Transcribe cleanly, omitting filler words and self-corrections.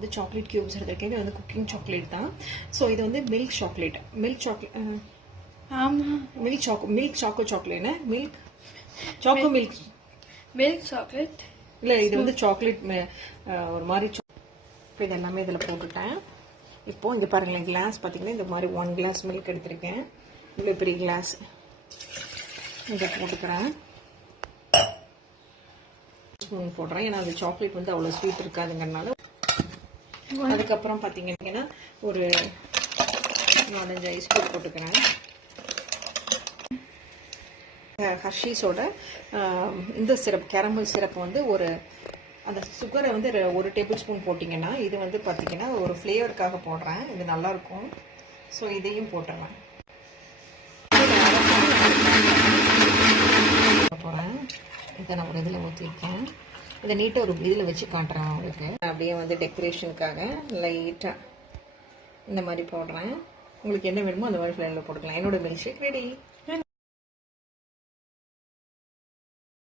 வந்து chocolate cubes எடுத்துருக்கேன். இது வந்து குக்கிங் சாக்லேட் தான். ஸோ இது வந்து milk chocolate. Milk choco chocolate. Milk chocolate இல்லை, இது வந்து சாக்லேட் ஒரு மாதிரி. இப்போ இது எல்லாமே இதில் போட்டுட்டேன். இப்போ இங்கே பாருங்களேன், கிளாஸ் பார்த்தீங்கன்னா இந்த மாதிரி 1 கிளாஸ் மில்க் எடுத்திருக்கேன். இவ்வளோ பெரிய கிளாஸ் இதை போட்டுக்கிறேன். ஸ்பூன் போடுறேன், ஏன்னா அந்த சாக்லேட் வந்து அவ்வளோ ஸ்வீட் இருக்காதுங்கிறனால. அதுக்கப்புறம் பார்த்தீங்கன்னா ஒரு 4-5 ஐஸ் கியூப் போட்டுக்கிறேன். ஹர்ஷீஸோட இந்த சிரப், கேரமல் சிரப் வந்து அந்த சுகரை வந்து 1 டேபிள் ஸ்பூன் போட்டிங்கன்னா, இது வந்து பார்த்தீங்கன்னா ஒரு ஃப்ளேவருக்காக போடுறேன். இது நல்லாயிருக்கும். ஸோ இதையும் போட்டுறேன். போகிறேன். இதை நான் ஒரு இதில் ஊற்றிருக்கேன். இதை நீட்டாக ஒரு இதில் வச்சு காட்டுறேன் உங்களுக்கு. அப்படியே வந்து டெக்கரேஷனுக்காக லைட்டாக இந்த மாதிரி போடுறேன். உங்களுக்கு என்ன வேணுமோ அந்த மாதிரி ஃப்ளேவரில் போட்டுக்கலாம். என்னோட மில்க் ஷேக் ரெடி.